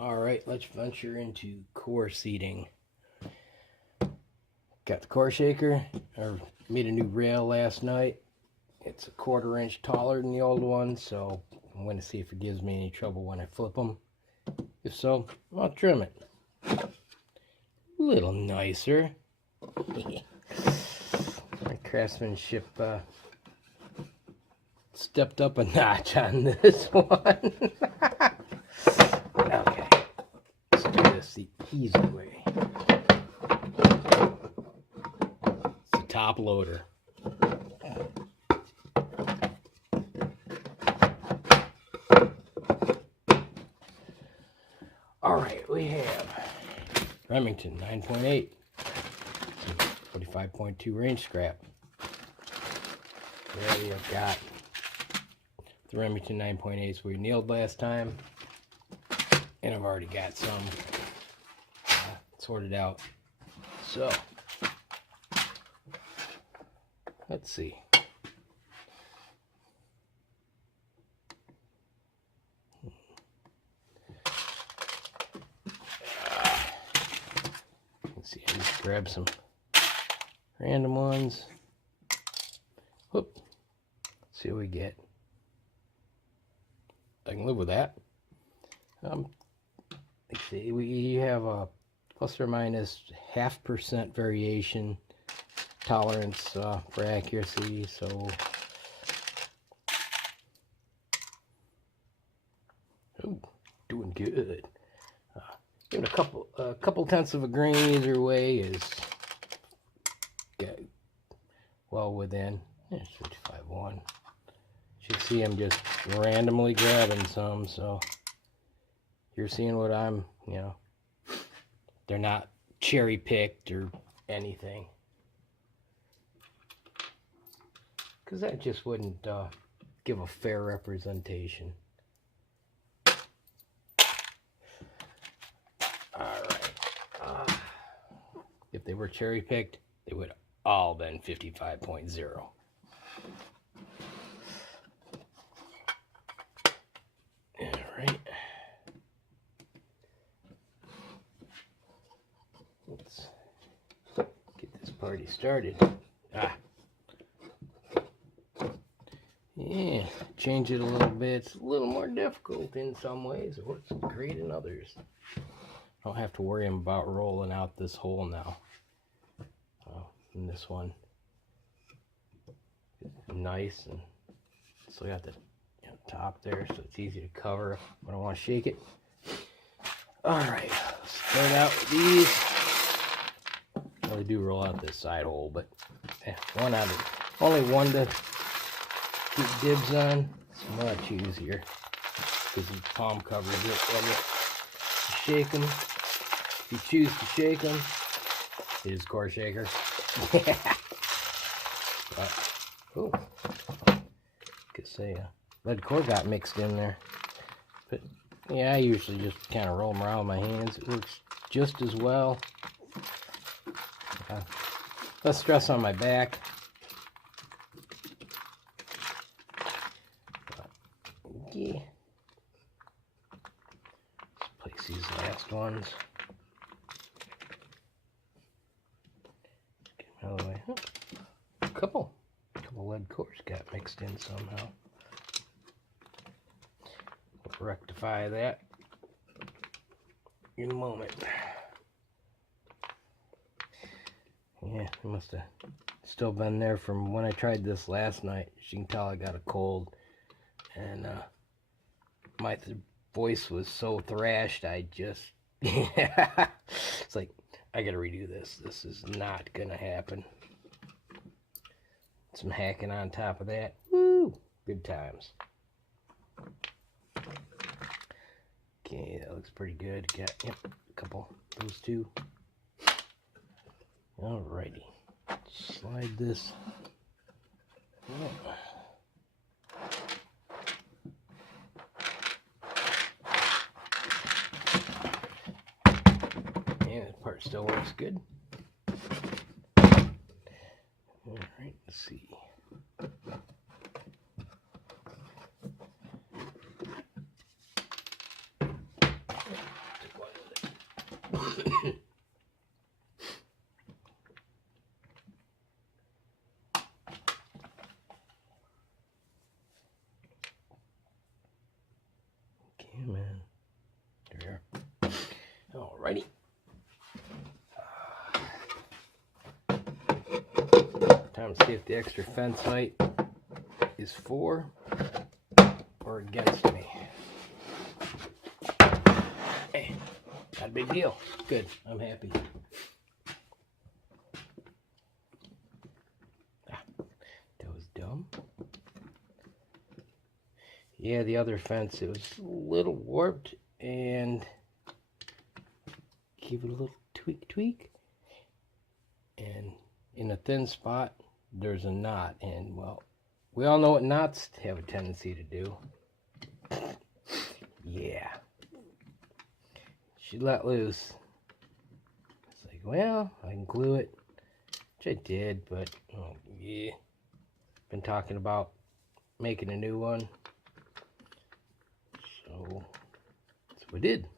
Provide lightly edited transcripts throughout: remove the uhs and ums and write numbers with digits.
Alright, let's venture into core seating. Got the core shaker. I made a new rail last night. It's a 1/4 inch taller than the old one, so I'm going to see if it gives me any trouble when I flip them. If so, I'll trim it. A little nicer. My craftsmanship stepped up a notch on this one. Okay, let's do this the easy way. It's the top loader. Alright, we have Remington 9.8, 45.2 range scrap. Already I've got the Remington 9.8s we nailed last time, and I've already got some sorted out. So, let's see. Let's see, I just grab some random ones. Whoop. See what we get. I can live with that. Let's see, we have a plus or minus 0.5% variation tolerance for accuracy, so ooh, doing good. Even a couple tenths of a grain either way is well within. There's 55.1. You see I'm just randomly grabbing some, so you're seeing what I'm, they're not cherry picked or anything, because that just wouldn't give a fair representation. Alright, if they were cherry picked, they would all been 55.0. Alright, let's get this party started. Yeah, change it a little bit. It's a little more difficult in some ways. It works great in others. I don't have to worry about rolling out this hole now. And this one, nice, and still got the top there, so it's easy to cover if I don't want to shake it. Alright, start out with these. I really do roll out this side hole, but only one to keep dibs on. It's much easier because the palm covers it when you shake them. If you choose to shake them, it is core shaker. Oh, could say lead core got mixed in there, but yeah, I usually just kind of roll them around with my hands. It works just as well. Less stress on my back. Yeah. Let's place these last ones. Get them out of the way. A couple lead cores got mixed in somehow. We'll rectify that in a moment. Yeah, it must have still been there from when I tried this last night. As you can tell, I got a cold, and my voice was so thrashed, I just it's like, I gotta redo this. This is not gonna happen. Some hacking on top of that. Woo! Good times. Okay, that looks pretty good. Got a couple, those two. Alrighty. Slide this. Yeah, that part still works good. Alright, let's see. Okay, man. There we are. Alrighty. Time to see if the extra fence height is for or against me. Hey, not a big deal. Good. I'm happy. That was dumb. Yeah, the other fence, it was a little warped, and give it a little tweak. And in a thin spot, there's a knot, and well, we all know what knots have a tendency to do. Yeah. She let loose. It's like, well, I can glue it, which I did, but oh yeah. Been talking about making a new one. So that's what we did.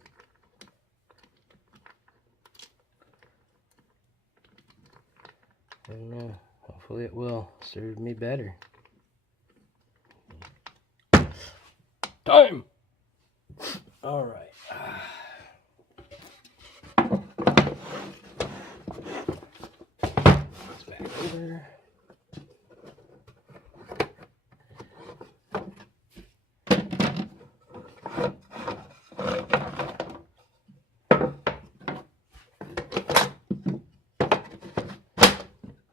And hopefully it will serve me better. Time! Alright. It's back over.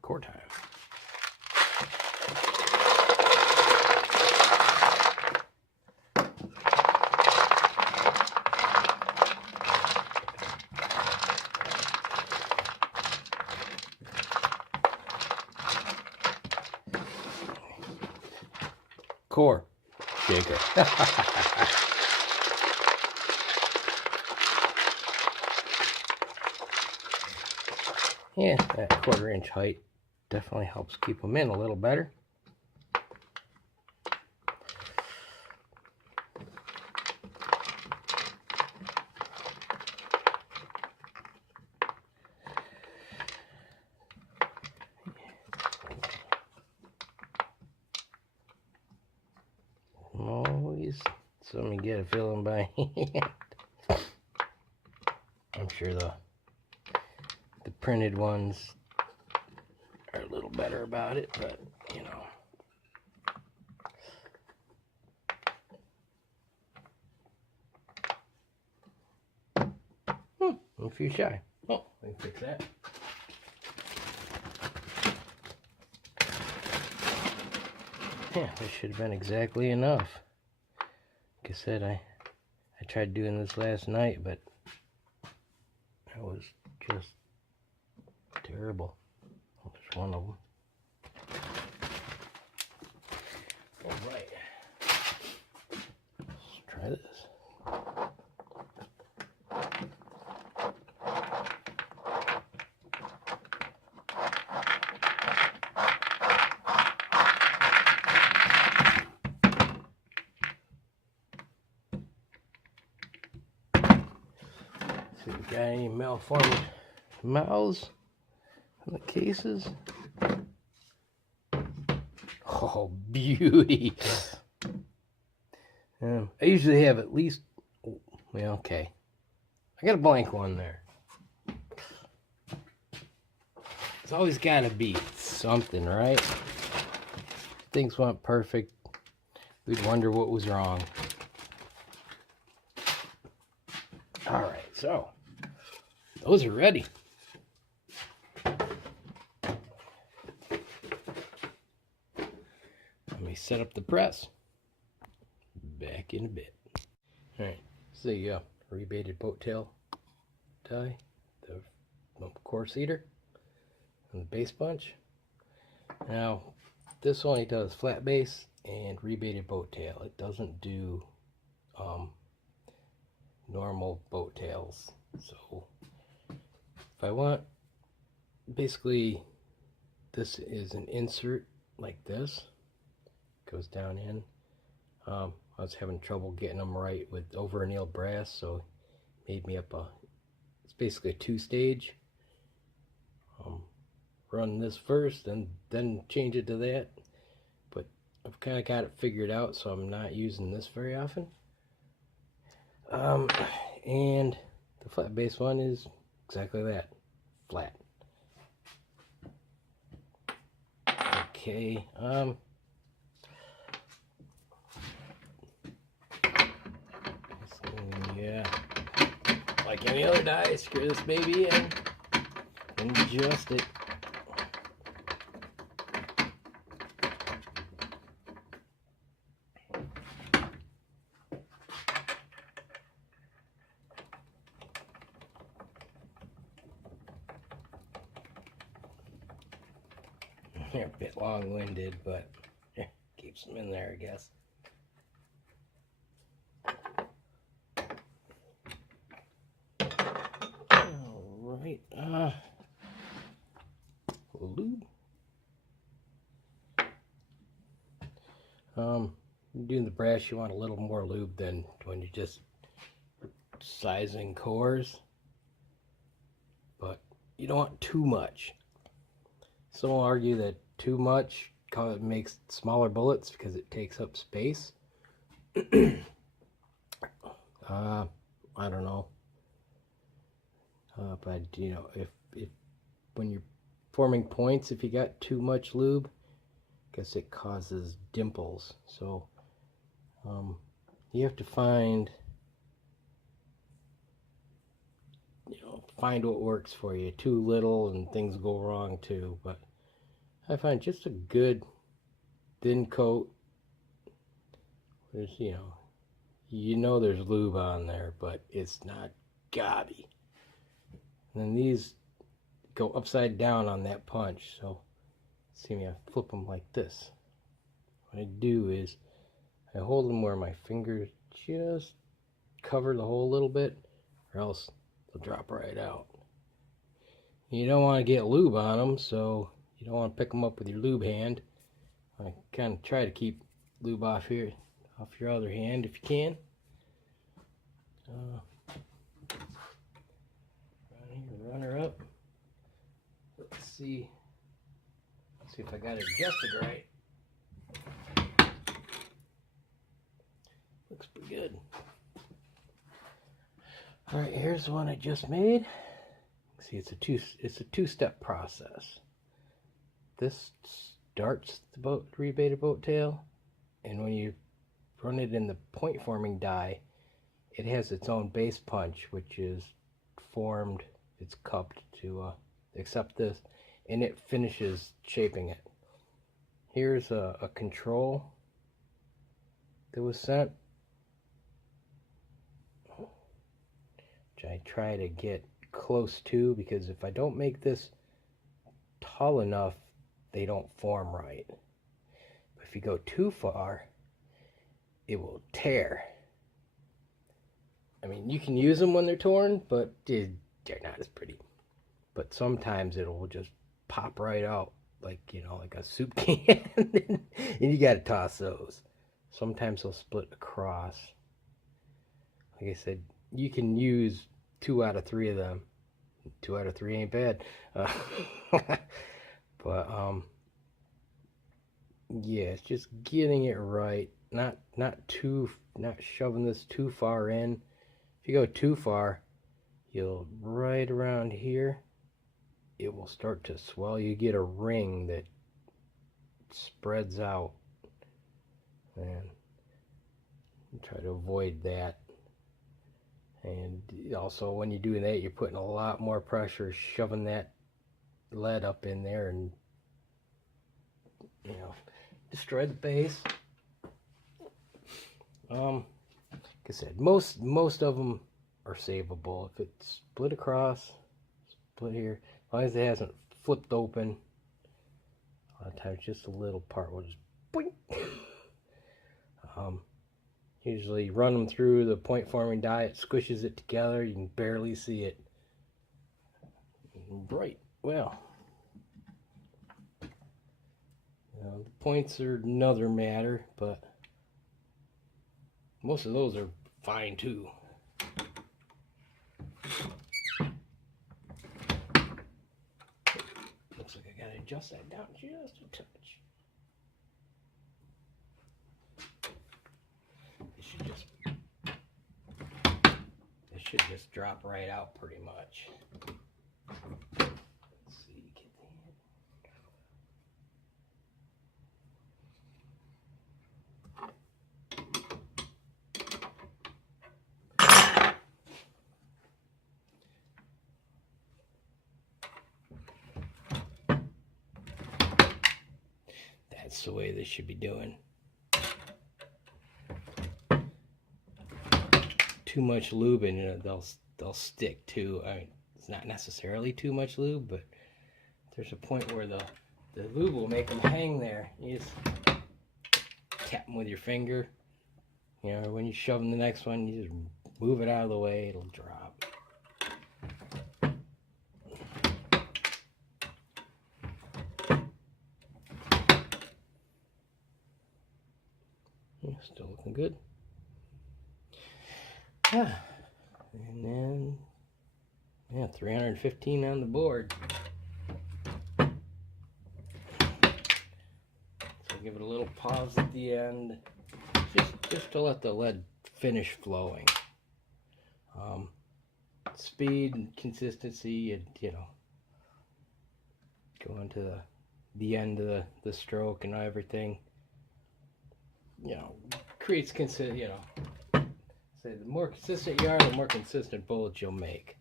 Core time. Core shaker. Yeah, that 1/4 inch height definitely helps keep them in a little better. Always something you get a feeling by hand. I'm sure the printed ones are a little better about it, but you know. I'm a few shy. Oh, I can fix that. Yeah, this should have been exactly enough. Like I said, I tried doing this last night, but that was just terrible. There's one of them. All right. Let's try this. See if we got any malformed mouths on the cases. Oh, beauty. I usually have at least, well, okay. I got a blank one there. It's always got to be something, right? If things went perfect, we'd wonder what was wrong. All right, so those are ready. Let me set up the press. Back in a bit. All right, so the rebated boat tail die, the core seater, and the base bunch. Now, this only does flat base and rebated boat tail. It doesn't do normal boat tails. So if I want, basically this is an insert like this, goes down in. I was having trouble getting them right with over annealed brass, so made me up a It's basically a two-stage. Run this first and then change it to that. But I've kind of got it figured out, so I'm not using this very often. And the flat base one is exactly that, flat. Okay, yeah, like any other die, screw this baby in and adjust it. They're a bit long-winded, but keeps them in there, I guess. Alright, lube. Doing the brass, you want a little more lube than when you're just sizing cores, but you don't want too much. Some will argue that too much makes smaller bullets because it takes up space. I don't know. But you know, if when you're forming points, if you got too much lube, I guess it causes dimples. So you have to find what works for you. Too little and things go wrong too. But I find just a good thin coat. There's there's lube on there, but it's not gobby. And then these go upside down on that punch. So see me, I flip them like this. What I do is I hold them where my fingers just cover the hole a little bit, or else they'll drop right out. You don't want to get lube on them, so you don't want to pick them up with your lube hand. I kind of try to keep lube off your other hand if you can. Run her up. Let's see if I got it adjusted right. Looks pretty good. All right, here's the one I just made. See, it's a two-step process. This starts the rebated boat tail, and when you run it in the point forming die, it has its own base punch, which is formed. It's cupped to accept this, and it finishes shaping it. Here's a control that was sent, which I try to get close to, because if I don't make this tall enough, they don't form right. But if you go too far, it will tear. I mean, you can use them when they're torn, but they're not as pretty. But sometimes it'll just pop right out, like a soup can, and you gotta toss those. Sometimes they'll split across. Like I said, you can use 2 out of 3 of them. 2 out of 3 ain't bad. But yeah, it's just getting it right. Not shoving this too far in. If you go too far, you'll right around here, it will start to swell. You get a ring that spreads out, and try to avoid that. And also, when you're doing that, you're putting a lot more pressure, shoving that lead up in there, and destroy the base. Like I said, most of them are savable. If it's split across, split here, as long as it hasn't flipped open, a lot of times just a little part will just boink. Usually run them through the point forming die, it squishes it together, you can barely see it. Right, well, the points are another matter, but most of those are fine too. adjust that down just a touch. It should just drop right out pretty much. Let's see, get That's the way they should be doing. Too much lube and they'll stick too. I mean, it's not necessarily too much lube, but there's a point where the lube will make them hang there. You just tap them with your finger. You know, when you shove them the next one, you just move it out of the way, it'll drop. Yeah, still looking good. And then, yeah, 315 on the board. So give it a little pause at the end, just to let the lead finish flowing. Speed and consistency, and you know, going to the end of the stroke and everything, you know, creates you know. Say the more consistent you are, the more consistent bullets you'll make.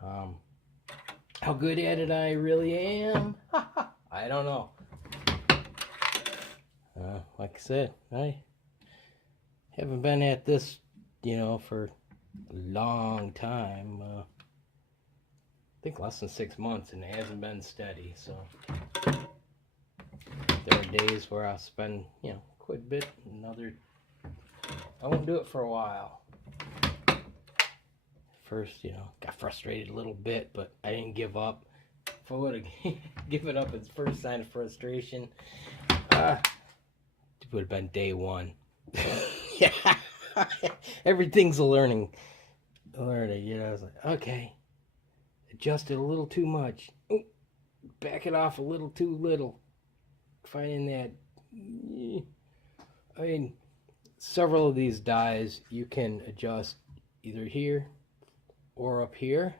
How good at it I really am? I don't know. Like I said, I haven't been at this, you know, for a long time. I think less than 6 months, and it hasn't been steady. So there are days where I'll spend, you know, quite a bit, I won't do it for a while. First, you know, got frustrated a little bit, but I didn't give up. If I would have given up its first sign of frustration, it would have been day one. Yeah, everything's a learning. You know, I was like, okay, adjusted a little too much. Ooh, back it off a little too little. Finding that, I mean, several of these dies you can adjust either here or up here,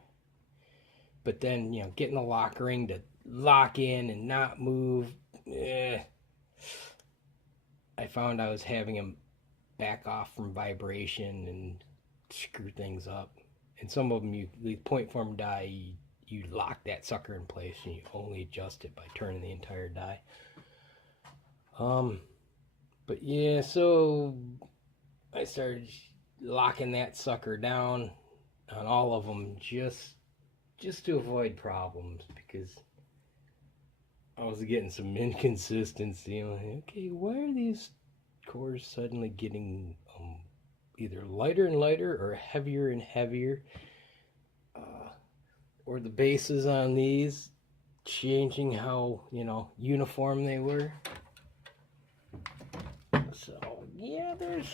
but then, you know, getting the lock ring to lock in and not move, I found I was having them back off from vibration and screw things up. And some of them, the point form die, you lock that sucker in place and you only adjust it by turning the entire die. But yeah, so I started locking that sucker down on all of them just to avoid problems, because I was getting some inconsistency. I'm like, okay, why are these cores suddenly getting either lighter and lighter or heavier and heavier? Or the bases on these changing how, you know, uniform they were. So yeah, there's,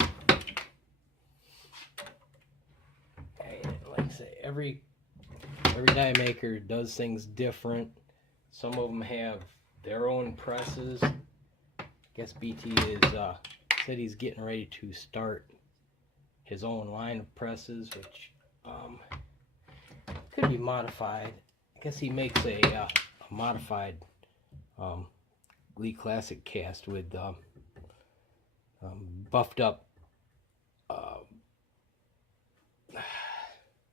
like I say, every die maker does things different. Some of them have their own presses. I guess BT is said he's getting ready to start his own line of presses, which could be modified. I guess he makes a modified Lee Classic cast with buffed up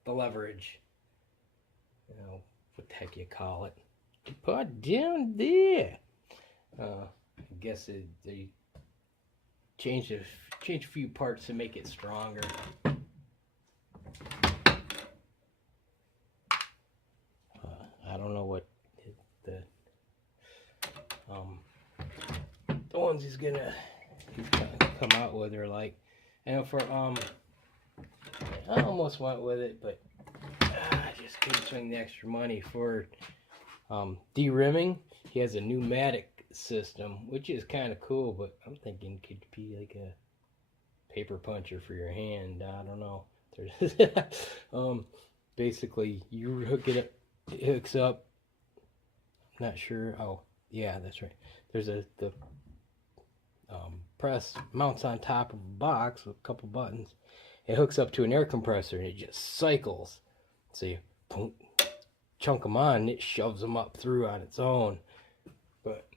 the leverage, you know, what the heck you call it, put down there. I guess they changed a few parts to make it stronger. I don't know what the ones he's gonna come out with are like. I know for I almost went with it, but I just couldn't swing the extra money for de-rimming. He has a pneumatic system, which is kind of cool, but I'm thinking could be like a paper puncher for your hand. I don't know. Basically, you hook it up. It hooks up. I'm not sure. Oh, Yeah, that's right. There's the press mounts on top of a box with a couple buttons. It hooks up to an air compressor and it just cycles. So you boom, chunk them on and it shoves them up through on its own. But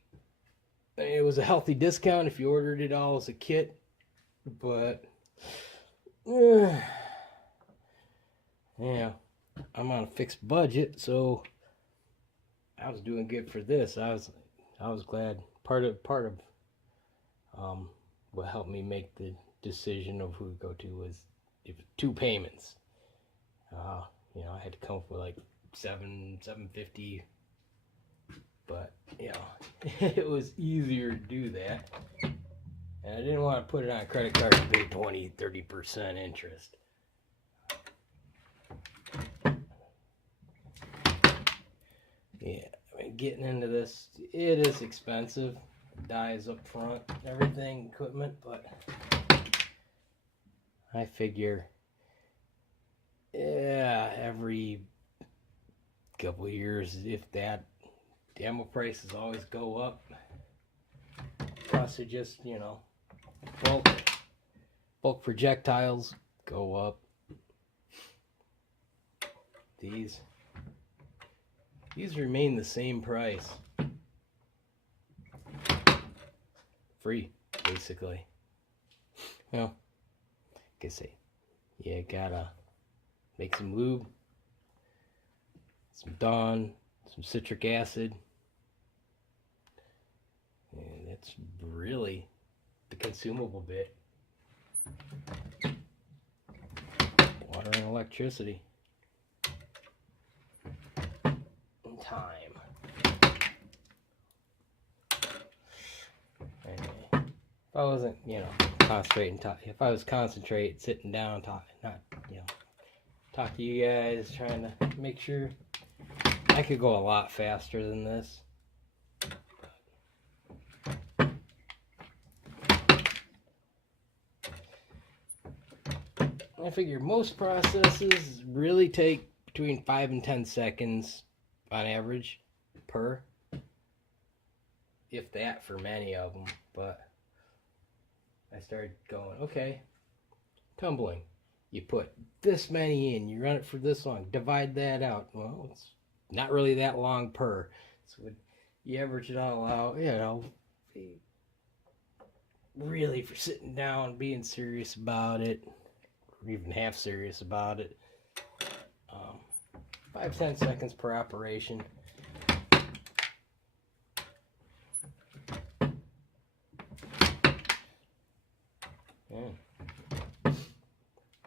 it was a healthy discount if you ordered it all as a kit. But yeah, I'm on a fixed budget, so I was doing good for this. I was glad. Part of what helped me make the decision of who to go to was if 2 payments. I had to come up with like $750, but it was easier to do that, and I didn't want to put it on a credit card and pay 20-30% interest. Yeah, I mean, getting into this, it is expensive. Dies up front, everything, equipment, but I figure, every couple of years, if that, the ammo prices always go up. Plus, it just, bulk projectiles go up. These remain the same price. Free, basically. Like I say, you gotta make some lube, some Dawn, some citric acid, and that's really the consumable bit. Water and electricity. And time. If I wasn't, concentrating, if I was concentrating, sitting down, not, talk to you guys, trying to make sure, I could go a lot faster than this. I figure most processes really take between 5 and 10 seconds on average per, if that, for many of them. But I started going, okay, tumbling. You put this many in, you run it for this long, divide that out. Well, it's not really that long per. So you average it all out, really, for sitting down, being serious about it, or even half serious about it, 5-10 seconds per operation.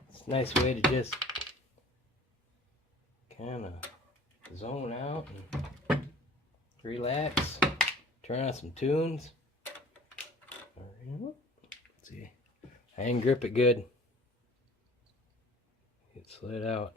It's a nice way to just kind of zone out and relax, turn on some tunes. Let's see, I didn't grip it good. It slid out.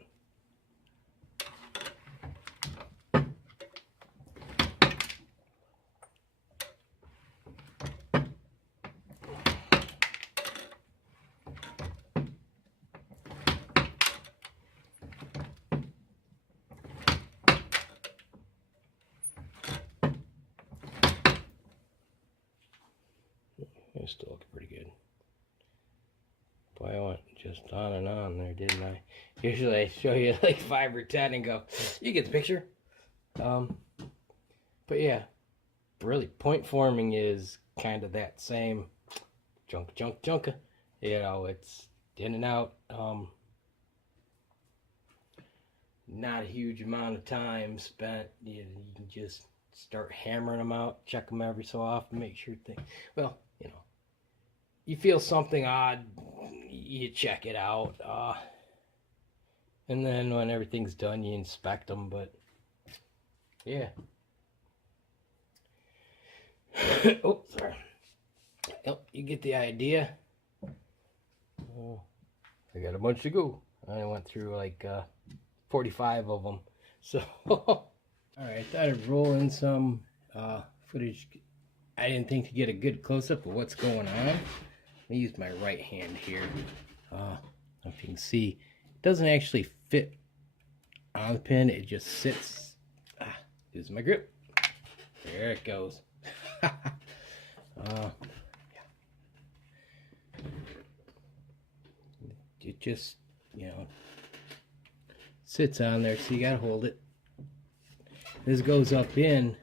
It's still looking pretty good. Boy, I went just on and on there, didn't I? Usually I show you like 5 or 10 and go, you get the picture. But yeah, really, point forming is kind of that same junk. It's in and out. Not a huge amount of time spent. You can just start hammering them out, check them every so often, make sure things, you feel something odd, you check it out, and then when everything's done, you inspect them. But yeah. Oh, sorry. Yep, you get the idea. Oh, I got a bunch to go. I went through like 45 of them. So, all right, I thought I'd roll in some footage. I didn't think to get a good close-up of what's going on. Let me use my right hand here. If you can see, it doesn't actually fit on the pin. It just sits. Here's my grip. There it goes. Yeah. It just, you know, sits on there, so you gotta hold it. This goes up in.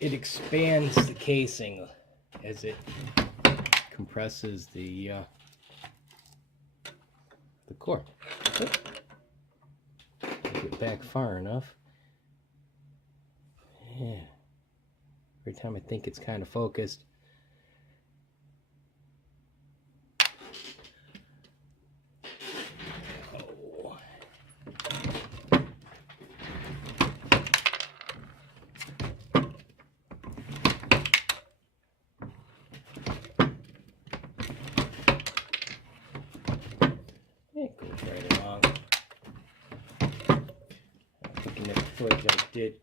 It expands the casing as it compresses the core. Get back far enough. Yeah. Every time I think it's kind of focused. Oh. It goes right along. Looking at the footage I did.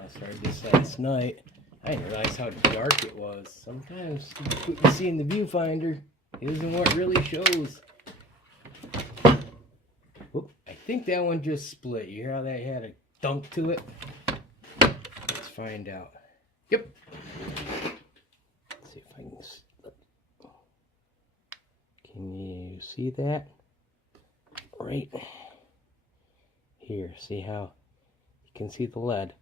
I started this last night. I didn't realize how dark it was. Sometimes what you see in the viewfinder isn't what really shows. Whoop, I think that one just split. You hear how that had a dunk to it? Let's find out. Yep. Let's see if I can slip. Can you see that? Right here. See how you can see the lead.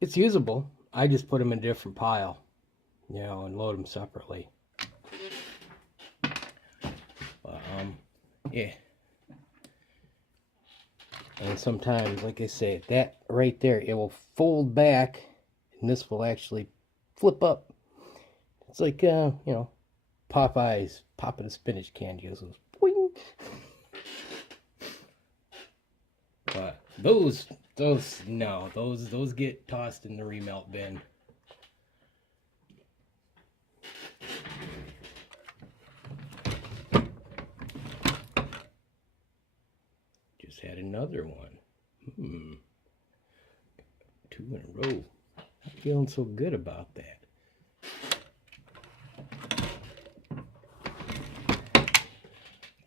It's usable. I just put them in a different pile, you know, and load them separately. But, yeah. And sometimes, like I say, that right there, it will fold back, and this will actually flip up. It's like, you know, Popeyes popping a spinach can. Just goes boing. But those get tossed in the remelt bin. Just had another one. 2 in a row. Not feeling so good about that.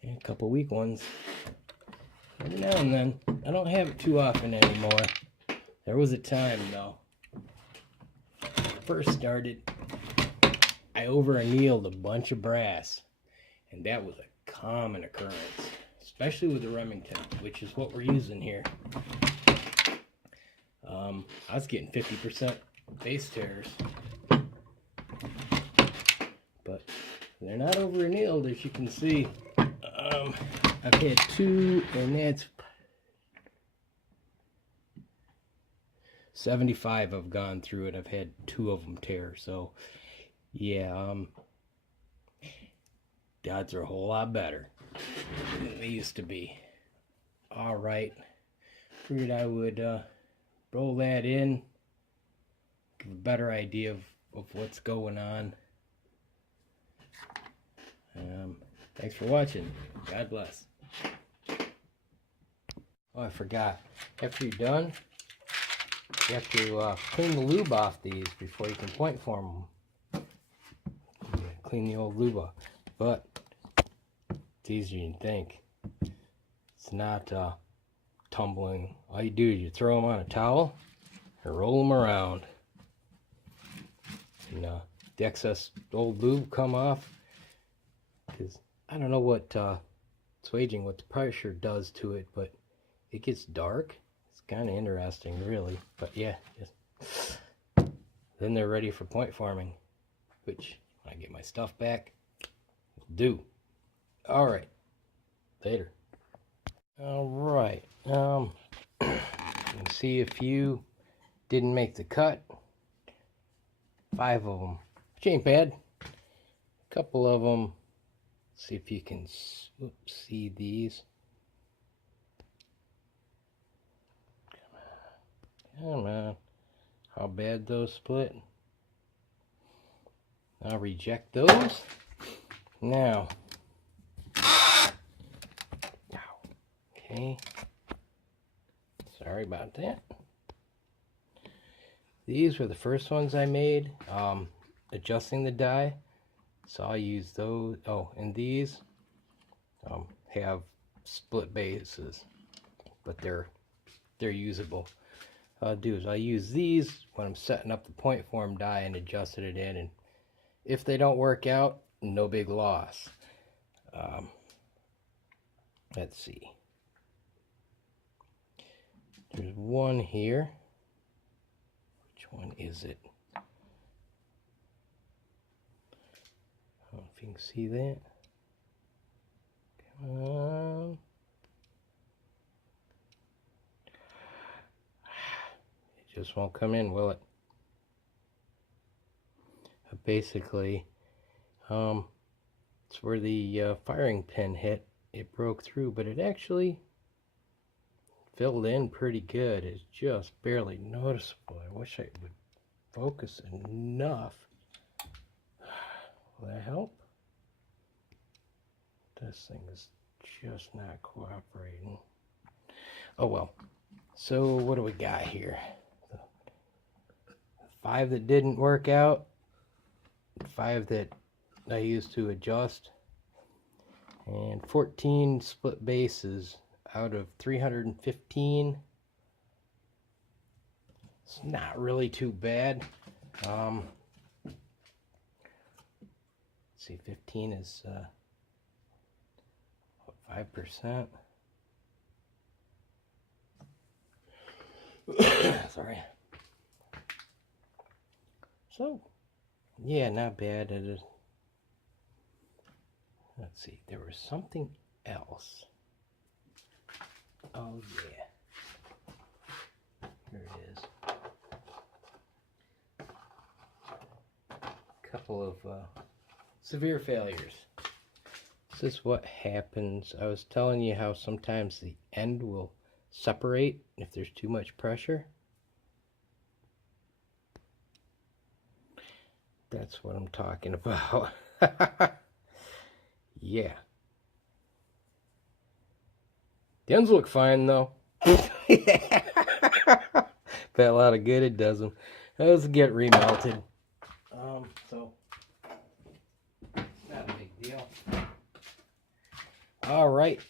And a couple weak ones. Every now and then. I don't have it too often anymore. There was a time, though. When I first started, I over-annealed a bunch of brass. And that was a common occurrence. Especially with the Remington, which is what we're using here. I was getting 50% base tears. But they're not over-annealed, as you can see. I've had 2, and that's 75 I've gone through it. I've had 2 of them tear. So, yeah, the odds are a whole lot better than they used to be. Alright. Figured I would roll that in. Give a better idea of what's going on. Thanks for watching. God bless. Oh, I forgot. After you're done, you have to clean the lube off these before you can point form them. Clean the old lube off. But it's easier than you think. It's not tumbling. All you do is you throw them on a towel and roll them around. And the excess old lube come off. Because I don't know what what the pressure does to it, but it gets dark. It's kind of interesting, really. But yeah, then they're ready for point forming, which when I get my stuff back, will do. All right, later. All right. Let's see if you didn't make the cut. 5 of them, which ain't bad. A couple of them. See if you can see these. Come on. How bad those split. I'll reject those. Now. Okay. Sorry about that. These were the first ones I made. Adjusting the die. So I'll use those. Oh, and these have split bases. but they're usable. What I'll do is I'll use these when I'm setting up the point form die and adjusted it in, and if they don't work out, no big loss. Let's see. There's one here. Which one is it? I don't know if you can see that. Come on. It just won't come in, will it? Basically, it's where the firing pin hit. It broke through, but it actually filled in pretty good. It's just barely noticeable. I wish I would focus enough. Will that help? This thing is just not cooperating. Oh well. So what do we got here? The 5 that didn't work out, 5 that I used to adjust, and 14 split bases out of 315. It's not really too bad. Let's see, 15 is 5%. Sorry. So, yeah, not bad. It is. Let's see, there was something else. Oh, yeah. Here it is. A couple of severe failures. This is what happens. I was telling you how sometimes the end will separate if there's too much pressure. That's what I'm talking about. Yeah. The ends look fine though. Bet a lot of good it does them. Those get remelted. So it's not a big deal. Alright.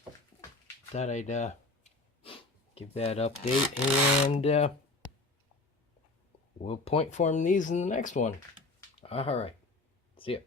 Thought I'd give that update, and we'll point form these in the next one. Alright. See ya.